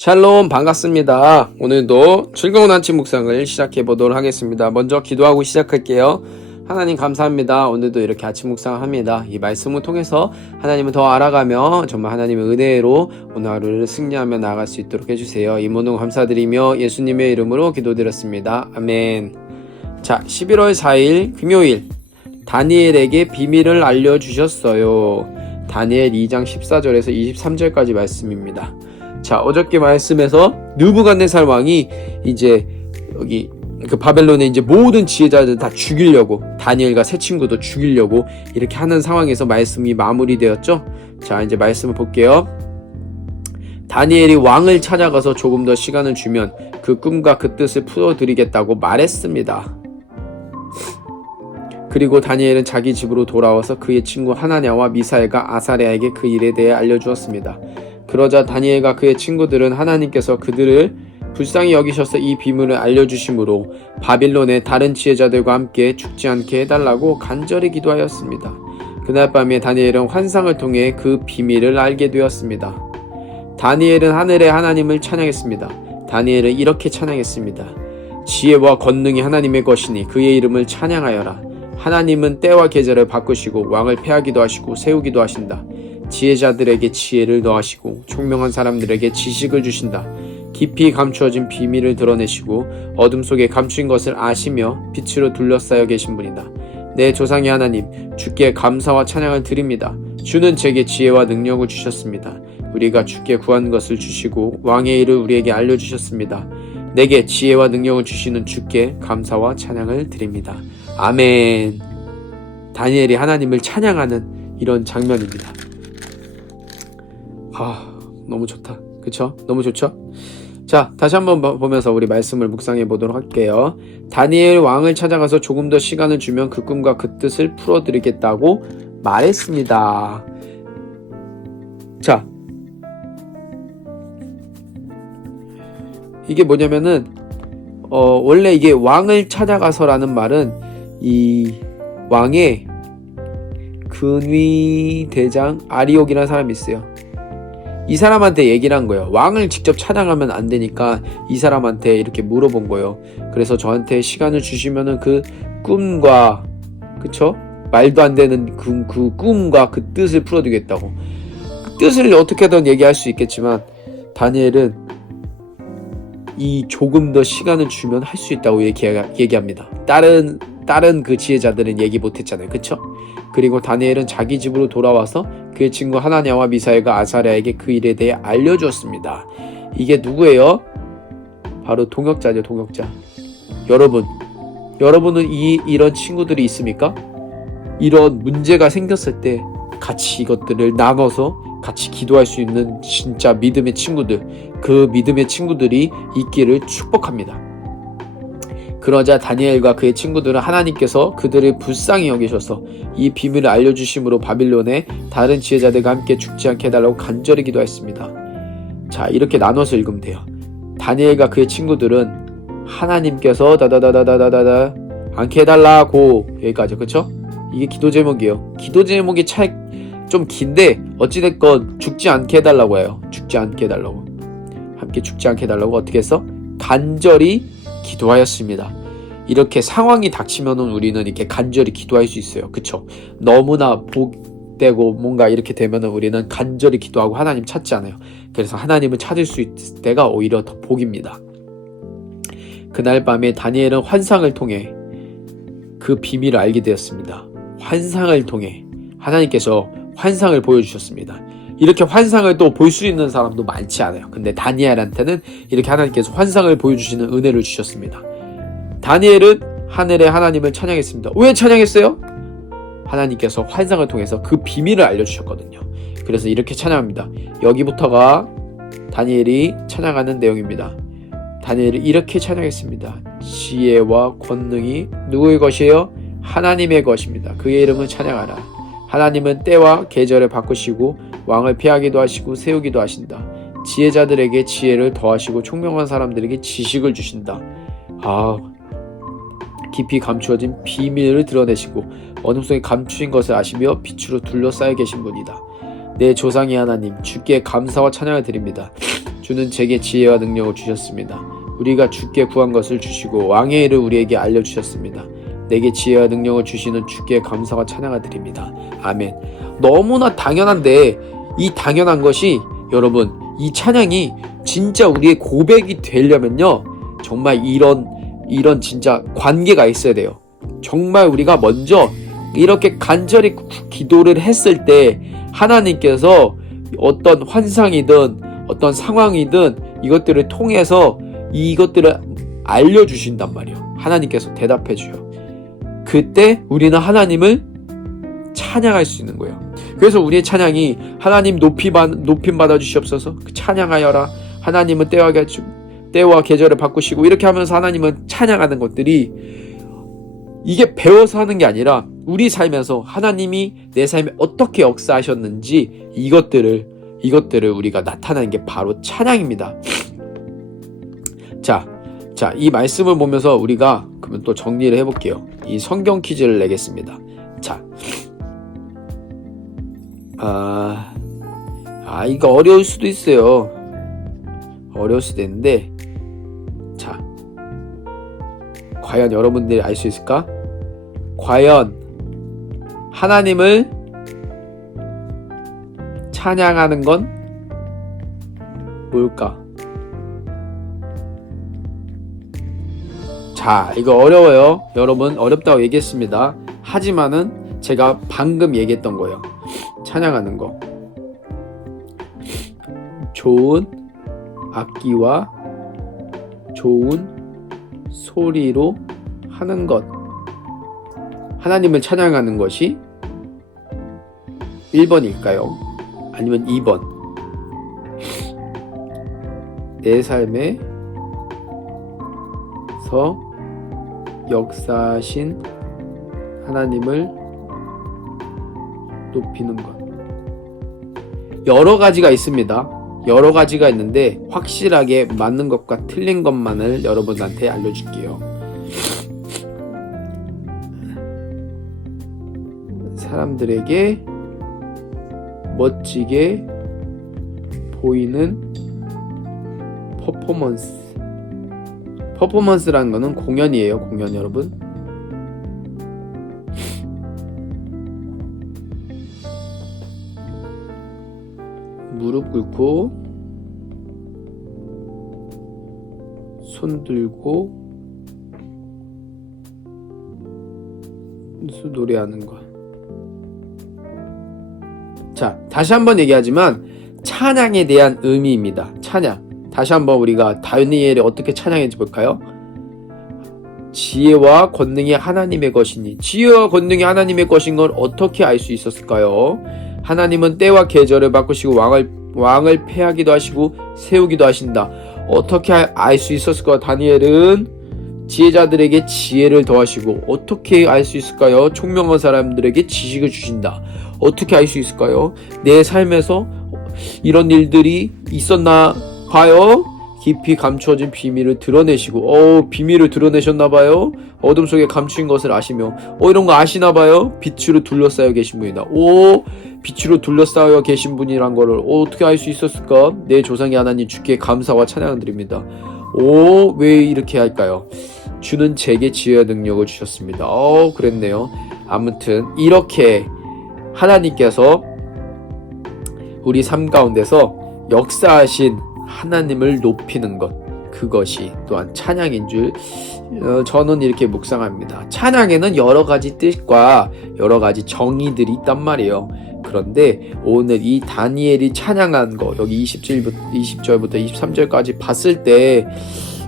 샬롬 반갑습니다. 오늘도 즐거운 아침 묵상을 시작해 보도록 하겠습니다. 먼저 기도하고 시작할게요. 하나님 감사합니다. 오늘도 이렇게 아침 묵상합니다. 이 말씀을 통해서 하나님을 더 알아가며 정말 하나님의 은혜로 오늘 하루를 승리하며 나아갈 수 있도록 해주세요. 이 모든 감사드리며 예수님의 이름으로 기도드렸습니다. 아멘. 자, 11월 4일 금요일 다니엘에게 비밀을 알려주셨어요. 다니엘 2장 14절에서 23절까지 말씀입니다. 자, 어저께 말씀에서 느부갓네살 왕이 이제 여기 그 바벨론에 이제 모든 지혜자들 다 죽이려고, 다니엘과 세 친구도 죽이려고 이렇게 하는 상황에서 말씀이 마무리되었죠. 자, 이제 말씀을 볼게요. 다니엘이 왕을 찾아가서 조금 더 시간을 주면 그 꿈과 그 뜻을 풀어드리겠다고 말했습니다. 그리고 다니엘은 자기 집으로 돌아와서 그의 친구 하나냐와 미사엘과 아사랴에게 그 일에 대해 알려주었습니다. 그러자 다니엘과 그의 친구들은 하나님께서 그들을 불쌍히 여기셔서 이 비밀을 알려주심으로 바빌론의 다른 지혜자들과 함께 죽지 않게 해달라고 간절히 기도하였습니다. 그날 밤에 다니엘은 환상을 통해 그 비밀을 알게 되었습니다. 다니엘은 하늘의 하나님을 찬양했습니다. 다니엘은 이렇게 찬양했습니다. 지혜와 권능이 하나님의 것이니 그의 이름을 찬양하여라. 하나님은 때와 계절을 바꾸시고 왕을 패하기도 하시고 세우기도 하신다. 지혜자들에게 지혜를 더하시고 총명한 사람들에게 지식을 주신다. 깊이 감추어진 비밀을 드러내시고 어둠 속에 감추인 것을 아시며 빛으로 둘러싸여 계신 분이다. 내 조상의 하나님, 주께 감사와 찬양을 드립니다. 주는 제게 지혜와 능력을 주셨습니다. 우리가 주께 구한 것을 주시고 왕의 일을 우리에게 알려주셨습니다. 내게 지혜와 능력을 주시는 주께 감사와 찬양을 드립니다. 아멘. 다니엘이 하나님을 찬양하는 이런 장면입니다. 너무 좋다. 그쵸? 너무 좋죠? 자, 다시 한번 보면서 우리 말씀을 묵상해 보도록 할게요. 다니엘 왕을 찾아가서 조금 더 시간을 주면 그 꿈과 그 뜻을 풀어드리겠다고 말했습니다. 자, 이게 뭐냐면은 원래 이게 왕을 찾아가서라는 말은 이 왕의 근위 대장 아리옥이라는 사람이 있어요. 이 사람한테 얘기를 한 거예요. 왕을 직접 찾아가면 안 되니까 이 사람한테 이렇게 물어본 거예요. 그래서 저한테 시간을 주시면은 그 꿈과, 그쵸? 말도 안 되는 그 꿈과 그 뜻을 풀어드리겠다고. 그 뜻을 어떻게든 얘기할 수 있겠지만 다니엘은 이 조금 더 시간을 주면 할 수 있다고 얘기합니다. 다른 그 지혜자들은 얘기 못했잖아요. 그쵸? 그리고 다니엘은 자기 집으로 돌아와서 그의 친구 하나냐와 미사엘과 아사랴에게 그 일에 대해 알려주었습니다. 이게 누구예요? 바로 동역자죠. 동역자. 여러분은 이런 친구들이 있습니까? 이런 문제가 생겼을 때 같이 이것들을 나눠서 같이 기도할 수 있는 진짜 믿음의 친구들, 그 믿음의 친구들이 있기를 축복합니다. 그러자 다니엘과 그의 친구들은 하나님께서 그들을 불쌍히 여기셔서 이 비밀을 알려주심으로 바빌론의 다른 지혜자들과 함께 죽지 않게 해달라고 간절히 기도했습니다. 자, 이렇게 나눠서 읽으면 돼요. 다니엘과 그의 친구들은 하나님께서 다다다다다다다 않게 해달라고, 여기까지. 그쵸? 이게 기도 제목이에요. 기도 제목이 좀 긴데 어찌됐건 죽지 않게 해달라고 해요. 죽지 않게 해달라고, 함께 죽지 않게 해달라고 어떻게 했어? 간절히 기도하였습니다. 이렇게 상황이 닥치면 우리는 이렇게 간절히 기도할 수 있어요. 그쵸? 너무나 복되고 뭔가 이렇게 되면 우리는 간절히 기도하고 하나님 찾지 않아요. 그래서 하나님을 찾을 수 있을 때가 오히려 더 복입니다. 그날 밤에 다니엘은 환상을 통해 그 비밀을 알게 되었습니다. 환상을 통해 하나님께서 환상을 보여주셨습니다. 이렇게 환상을 또 볼 수 있는 사람도 많지 않아요. 근데 다니엘한테는 이렇게 하나님께서 환상을 보여주시는 은혜를 주셨습니다. 다니엘은 하늘의 하나님을 찬양했습니다. 왜 찬양했어요? 하나님께서 환상을 통해서 그 비밀을 알려주셨거든요. 그래서 이렇게 찬양합니다. 여기부터가 다니엘이 찬양하는 내용입니다. 다니엘이 이렇게 찬양했습니다. 지혜와 권능이 누구의 것이에요? 하나님의 것입니다. 그의 이름을 찬양하라. 하나님은 때와 계절을 바꾸시고 왕을 피하기도 하시고 세우기도 하신다. 지혜자들에게 지혜를 더하시고 총명한 사람들에게 지식을 주신다. 깊이 감추어진 비밀을 드러내시고 어둠 속에 감추인 것을 아시며 빛으로 둘러싸여 계신 분이다. 내 조상의 하나님 주께 감사와 찬양을 드립니다. 주는 제게 지혜와 능력을 주셨습니다. 우리가 주께 구한 것을 주시고 왕의 일을 우리에게 알려주셨습니다. 내게 지혜와 능력을 주시는 주께 감사와 찬양을 드립니다. 아멘. 너무나 당연한데 이 당연한 것이 여러분 이 찬양이 진짜 우리의 고백이 되려면요 정말 이런 진짜 관계가 있어야 돼요. 정말 우리가 먼저 이렇게 간절히 기도를 했을 때 하나님께서 어떤 환상이든 어떤 상황이든 이것들을 통해서 이것들을 알려주신단 말이에요. 하나님께서 대답해 줘요. 그때 우리는 하나님을 찬양할 수 있는 거예요. 그래서 우리의 찬양이 하나님 높임 받아 주시옵소서, 찬양하여라. 하나님은 때와 계절을 바꾸시고 이렇게 하면서 하나님은 찬양하는 것들이 이게 배워서 하는 게 아니라 우리 삶에서 하나님이 내 삶에 어떻게 역사하셨는지 이것들을 우리가 나타내는 게 바로 찬양입니다. 자, 이 말씀을 보면서 우리가 그러면 또 정리를 해볼게요. 이 성경 퀴즈를 내겠습니다. 자, 이거 어려울 수도 있어요. 어려울 수도 있는데, 자, 과연 여러분들이 알 수 있을까? 과연 하나님을 찬양하는 건 뭘까? 자, 이거 어려워요. 여러분, 어렵다고 얘기했습니다. 하지만은 제가 방금 얘기했던 거예요. 찬양하는 거. 좋은 악기와 좋은 소리로 하는 것. 하나님을 찬양하는 것이 1번일까요? 아니면 2번? 내 삶에서 역사하신 하나님을 높이는 것. 여러 가지가 있습니다. 여러 가지가 있는데 확실하게 맞는 것과 틀린 것만을 여러분한테 알려줄게요. 사람들에게 멋지게 보이는 퍼포먼스라는 거는 공연이에요. 공연 여러분. 무릎 꿇고 손 들고 노래하는 거. 자, 다시 한번 얘기하지만 찬양에 대한 의미입니다. 찬양. 다시 한번 우리가 다니엘이 어떻게 찬양했는지 볼까요? 지혜와 권능이 하나님의 것이니. 지혜와 권능이 하나님의 것인 걸 어떻게 알 수 있었을까요? 하나님은 때와 계절을 바꾸시고 왕을 패하기도 하시고 세우기도 하신다. 어떻게 알 수 있었을까요? 다니엘은 지혜자들에게 지혜를 더하시고. 어떻게 알 수 있을까요? 총명한 사람들에게 지식을 주신다. 어떻게 알 수 있을까요? 내 삶에서 이런 일들이 있었나 봐요. 깊이 감추어진 비밀을 드러내시고, 비밀을 드러내셨나봐요. 어둠 속에 감추인 것을 아시며, 이런 거 아시나봐요. 빛으로 둘러싸여 계신 분이다. 빛으로 둘러싸여 계신 분이란 거를 어떻게 알 수 있었을까? 내 조상의 하나님 주께 감사와 찬양을 드립니다. 왜 이렇게 할까요? 주는 제게 지혜와 능력을 주셨습니다. 그랬네요. 아무튼 이렇게 하나님께서 우리 삶 가운데서 역사하신 하나님을 높이는 것, 그것이 또한 찬양인 줄 저는 이렇게 묵상합니다. 찬양에는 여러 가지 뜻과 여러 가지 정의들이 있단 말이에요. 그런데 오늘 이 다니엘이 찬양한 거, 여기 20절부터 23절까지 봤을 때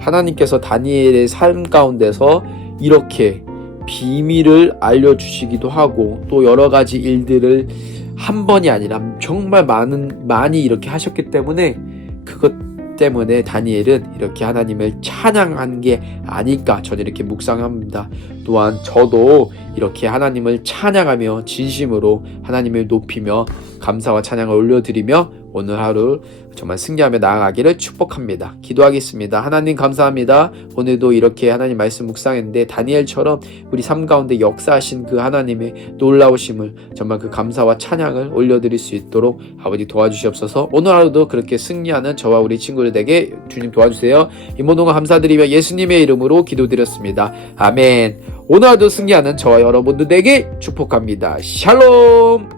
하나님께서 다니엘의 삶 가운데서 이렇게 비밀을 알려주시기도 하고 또 여러 가지 일들을 한 번이 아니라 정말 많이 이렇게 하셨기 때문에 그것 때문에 다니엘은 이렇게 하나님을 찬양한 게 아닐까 저는 이렇게 묵상합니다. 또한 저도 이렇게 하나님을 찬양하며 진심으로 하나님을 높이며 감사와 찬양을 올려드리며 오늘 하루 정말 승리하며 나아가기를 축복합니다. 기도하겠습니다. 하나님 감사합니다. 오늘도 이렇게 하나님 말씀 묵상했는데 다니엘처럼 우리 삶 가운데 역사하신 그 하나님의 놀라우심을 정말 그 감사와 찬양을 올려드릴 수 있도록 아버지 도와주시옵소서. 오늘 하루도 그렇게 승리하는 저와 우리 친구들 에게 주님 도와주세요. 이 모든 거 감사드리며 예수님의 이름으로 기도드렸습니다. 아멘. 오늘 하루도 승리하는 저와 여러분들에게 축복합니다. 샬롬.